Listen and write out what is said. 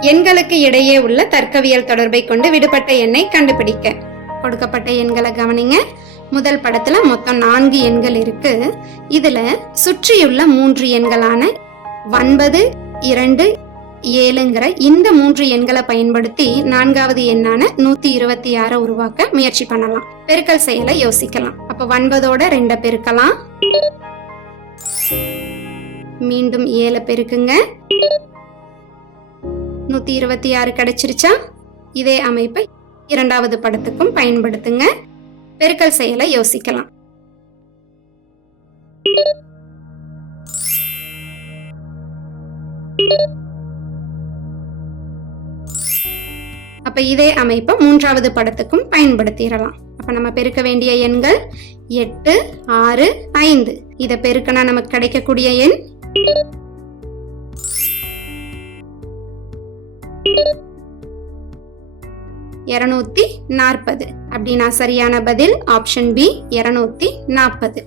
எண்களுக்கு இடையே உள்ள தர்க்கவியல் தொடர்பை கொண்டு விடுபட்ட எண்ணை கண்டுபிடிக்க. கொடுக்கப்பட்ட எண்களை கவனிங்க. முதல் படத்துல மொத்தம் நான்கு எண்கள் இருக்கு. இதுல சுற்றியுள்ள மூன்று எண்களான ஒன்பது இரண்டு ஏழுங்கிற இந்த மூன்று எண்களை பயன்படுத்தி நான்காவது எண்ணான நூத்தி இருபத்தி ஆறை உருவாக்க முயற்சி பண்ணலாம். பெருக்கல் செயலை யோசிக்கலாம். அப்ப ஒன்பதோட ரெண்டை பெருக்கலாம். மீண்டும் ஏழை பெருக்குங்க. நூத்தி இருபத்தி ஆறு கிடைச்சிருச்சா? இதே அமைப்பை இரண்டாவது படத்துக்கும் பயன்படுத்துங்க. பெருக்கல் செயலை யோசிக்கலாம். அப்ப இதே அமைப்பை மூன்றாவது படத்துக்கும் பயன்படுத்திடலாம். அப்ப நம்ம பெருக்க வேண்டிய எண்கள் எட்டு ஆறு ஐந்து. இதை பெருக்கனா நமக்கு கிடைக்கக்கூடிய எண்? இரநூத்தி நாற்பது. அப்படின்னா சரியான பதில் ஆப்ஷன் பி இரநூத்தி நாற்பது.